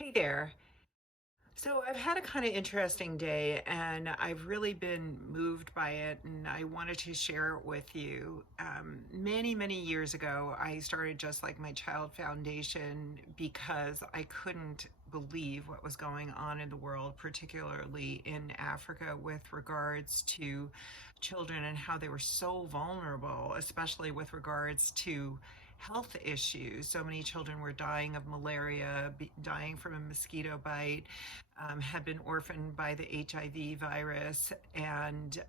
Hey there. So I've had a kind of interesting day and I've really been moved by it and I wanted to share it with you. Many years ago, I started Just Like My Child Foundation because I couldn't believe what was going on in the world, particularly in Africa, with regards to children and how they were so vulnerable, especially with regards to health issues. So many children were dying of malaria, dying from a mosquito bite, had been orphaned by the HIV virus, and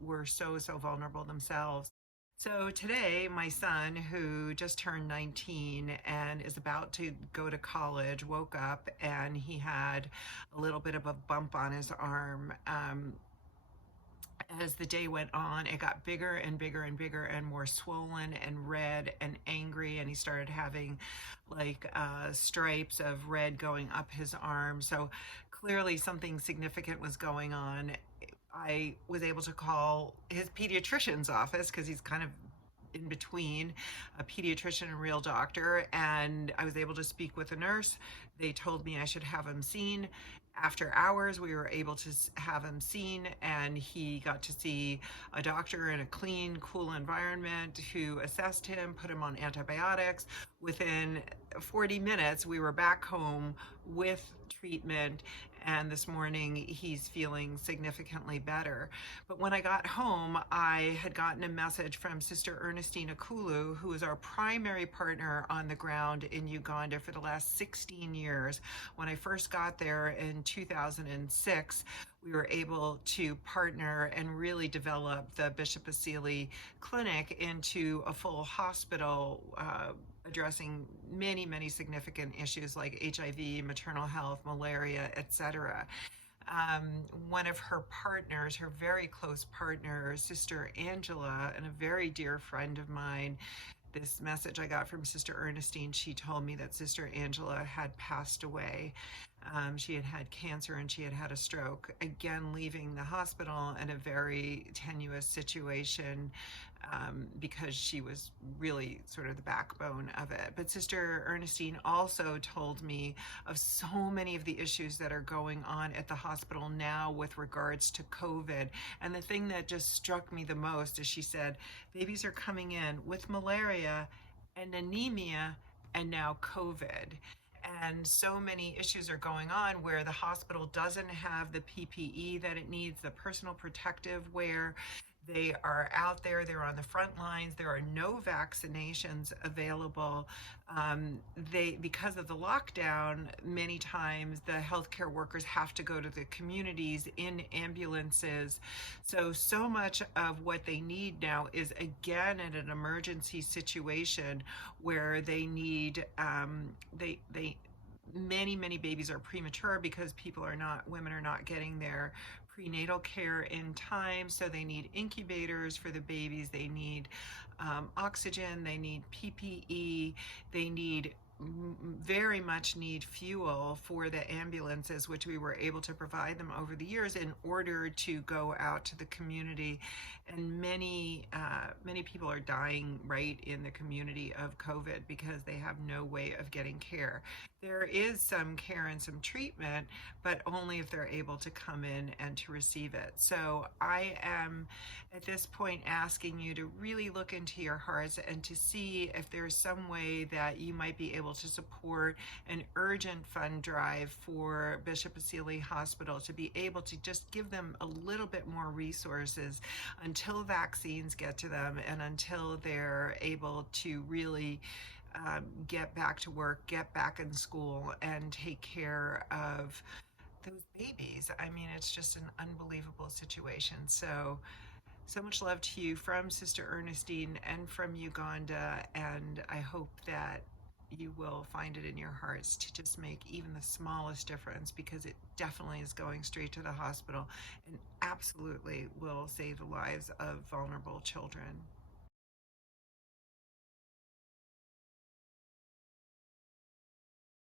were so vulnerable themselves. So today, my son, who just turned 19 and is about to go to college, woke up and he had a little bit of a bump on his arm. As the day went on, it got bigger and bigger and bigger and more swollen and red and angry. And he started having stripes of red going up his arm. So clearly something significant was going on. I was able to call his pediatrician's office because he's kind of in between a pediatrician and real doctor, and I was able to speak with a nurse. They told me I should have him seen. After hours, we were able to have him seen, and he got to see a doctor in a clean, cool environment who assessed him, put him on antibiotics. Within 40 minutes, we were back home with treatment, and this morning he's feeling significantly better. But when I got home, I had gotten a message from Sister Ernestine Akulu, who is our primary partner on the ground in Uganda for the last 16 years. When I first got there in 2006, we were able to partner and really develop the Bishop Asili Clinic into a full hospital, addressing many significant issues like HIV, maternal health, malaria, etc. One of her partners, her very close partner, Sister Angela, and a very dear friend of mine, this message I got from Sister Ernestine, she told me that Sister Angela had passed away. She had had cancer and she had had a stroke, again leaving the hospital in a very tenuous situation, because she was really sort of the backbone of it. But Sister Ernestine also told me of so many of the issues that are going on at the hospital now with regards to COVID. And the thing that just struck me the most is she said, babies are coming in with malaria and anemia and now COVID. And so many issues are going on where the hospital doesn't have the PPE that it needs, the personal protective wear. They are out there, they're on the front lines. There are no vaccinations available. Because of the lockdown, many times the healthcare workers have to go to the communities in ambulances. So much of what they need now is again in an emergency situation where they need, they many babies are premature because women are not getting their prenatal care in time, so they need incubators for the babies, they need oxygen, they need PPE, they need very much need fuel for the ambulances, which we were able to provide them over the years in order to go out to the community. And many people are dying right in the community of COVID because they have no way of getting care. There is some care and some treatment, but only if they're able to come in and to receive it. So I am at this point asking you to really look into your hearts and to see if there's some way that you might be able to support an urgent fund drive for Bishop Asili Hospital to be able to just give them a little bit more resources until vaccines get to them and until they're able to really get back to work, get back in school, and take care of those babies. I mean, it's just an unbelievable situation. So much love to you from Sister Ernestine and from Uganda, and I hope that you will find it in your hearts to just make even the smallest difference, because it definitely is going straight to the hospital and absolutely will save the lives of vulnerable children.